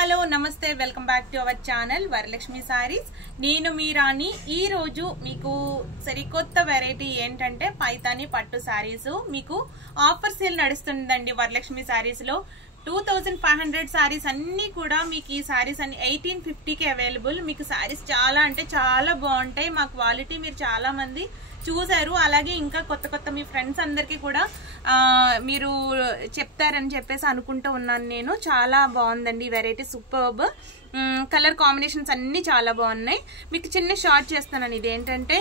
Hello నమస్తే welcome back to our channel Varalakshmi saris. నేను మీ రాణి. ఈ రోజు మీకు సరికొత్త వెరైటీ ఏంటంటే పైతాని పట్టు సారీస్ మీకు ఆఫర్ సేల్ నడుస్తుందండి వరలక్ష్మి సారీస్ లో. 2500 సారీస్ అన్ని కూడా మీకు ఈ సారీస్ అన్ని 1850కి అవైలబుల్. మీకు సారీస్ చాలా అంటే చాలా బాగుంటాయి. మా క్వాలిటీ మీరు చాలా మంది చూసారు. అలాగే ఇంకా కొత్త కొత్త మీ ఫ్రెండ్స్ అందరికి కూడా మీరు చెప్తారని చెప్పేసి అనుకుంటూ ఉన్నాను నేను. చాలా బాగుందండి ఈ వెరైటీ, సూపర్బ్. కలర్ కాంబినేషన్స్ అన్ని చాలా బాగున్నాయి. మీకు చిన్న షార్ట్ చేస్తాను. ఇదేంటంటే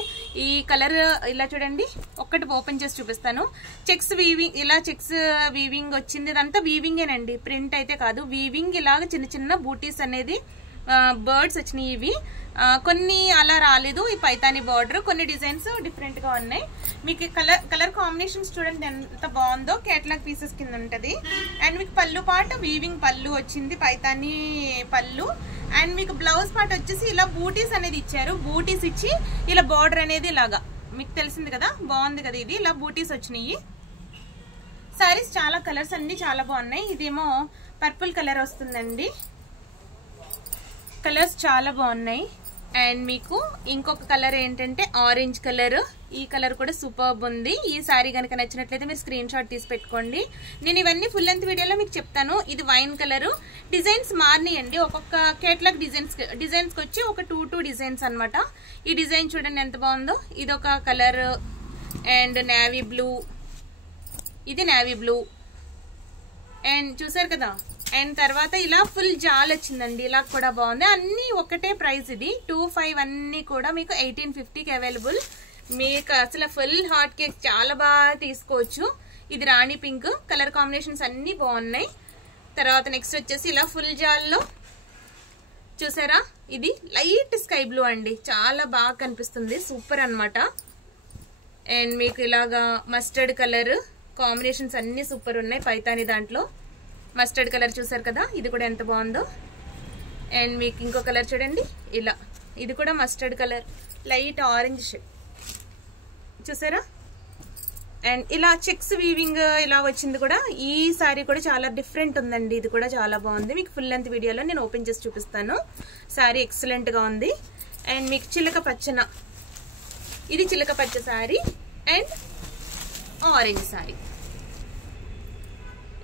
ఈ కలర్ ఇలా చూడండి, ఒక్కటి ఓపెన్ చేసి చూపిస్తాను. చెక్స్ వీవింగ్, ఇలా చెక్స్ వీవింగ్ వచ్చింది. ఇదంతా వీవింగేనండి, ప్రింట్ అయితే కాదు. వీవింగ్ ఇలాగ చిన్న చిన్న బూటీస్ అనేది బర్డ్స్ వచ్చినాయి. ఇవి కొన్ని అలా రాలేదు. ఈ పైతాని బార్డర్, కొన్ని డిజైన్స్ డిఫరెంట్ గా ఉన్నాయి. మీకు కలర్ కాంబినేషన్స్ చూడండి ఎంత బాగుందో. కేటలాగ్ పీసెస్ కింద ఉంటది. అండ్ మీకు పళ్ళు పాట వీవింగ్ పళ్ళు వచ్చింది, పైతాని పళ్ళు. అండ్ మీకు బ్లౌజ్ పార్ట్ వచ్చేసి ఇలా బూటీస్ అనేది ఇచ్చారు. బూటీస్ ఇచ్చి ఇలా బార్డర్ అనేది ఇలాగా మీకు తెలిసింది కదా, బాగుంది కదా. ఇది ఇలా బూటీస్ వచ్చినాయి. సారీస్ చాలా కలర్స్ అన్ని చాలా బాగున్నాయి. ఇదేమో పర్పుల్ కలర్ వస్తుందండి. కలర్స్ చాలా బాగున్నాయి. అండ్ మీకు ఇంకొక కలర్ ఏంటంటే ఆరెంజ్ కలర్. ఈ కలర్ కూడా సూపర్బ్ ఉంది. ఈ సారీ కనుక నచ్చినట్లయితే మీరు స్క్రీన్ షాట్ తీసి పెట్టుకోండి. నేను ఇవన్నీ ఫుల్ లెంత్ వీడియోలో మీకు చెప్తాను. ఇది వైన్ కలర్. డిజైన్స్ మారినాయండి. ఒక్కొక్క కేటలాగ్ డిజైన్స్ వచ్చి ఒక 2 డిజైన్స్ అనమాట. ఈ డిజైన్ చూడండి ఎంత బాగుందో. ఇది ఒక కలర్. అండ్ నేవీ బ్లూ, ఇది నేవీ బ్లూ. అండ్ చూసారు కదా. అండ్ తర్వాత ఇలా ఫుల్ జాల్ వచ్చిందండి. ఇలా కూడా బాగుంది. అన్ని ఒకటే ప్రైస్. ఇది 25 అన్ని కూడా మీకు 1850కి అవైలబుల్. మీకు అసలు ఫుల్ హాట్ కేక్ చాలా బాగా తీసుకోవచ్చు. ఇది రాణి పింక్. కలర్ కాంబినేషన్స్ అన్ని బాగున్నాయి. తర్వాత నెక్స్ట్ వచ్చేసి ఇలా ఫుల్ జాల్లో చూసారా, ఇది లైట్ స్కై బ్లూ అండి. చాలా బాగా కనిపిస్తుంది, సూపర్ అన్నమాట. అండ్ మీకు ఇలాగా మస్టర్డ్ కలర్ కాంబినేషన్స్ అన్ని సూపర్ ఉన్నాయి. పైతాని దాంట్లో మస్టర్డ్ కలర్ చూసారు కదా, ఇది కూడా ఎంత బాగుందో. అండ్ మీకు ఇంకో కలర్ చూడండి ఇలా, ఇది కూడా mustard colour, light orange shade చూసారా. అండ్ ఇలా చెక్స్ వీవింగ్ ఇలా వచ్చింది కూడా. ఈ సారీ కూడా చాలా డిఫరెంట్ ఉందండి. ఇది కూడా చాలా బాగుంది. మీకు ఫుల్ లెంత్ వీడియోలో నేను ఓపెన్ చేసి చూపిస్తాను. సారీ ఎక్సలెంట్ గా ఉంది. అండ్ మీకు చిలక పచ్చన, ఇది చిలక పచ్చ సారీ అండ్ ఆరెంజ్ సారీ.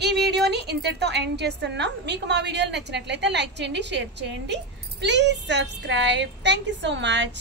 ఈ వీడియోని ఇంతటితో ఎండ్ చేస్తున్నాం. మీకు మా వీడియోలు నచ్చినట్లయితే లైక్ చేయండి, షేర్ చేయండి. Please subscribe. Thank you so much.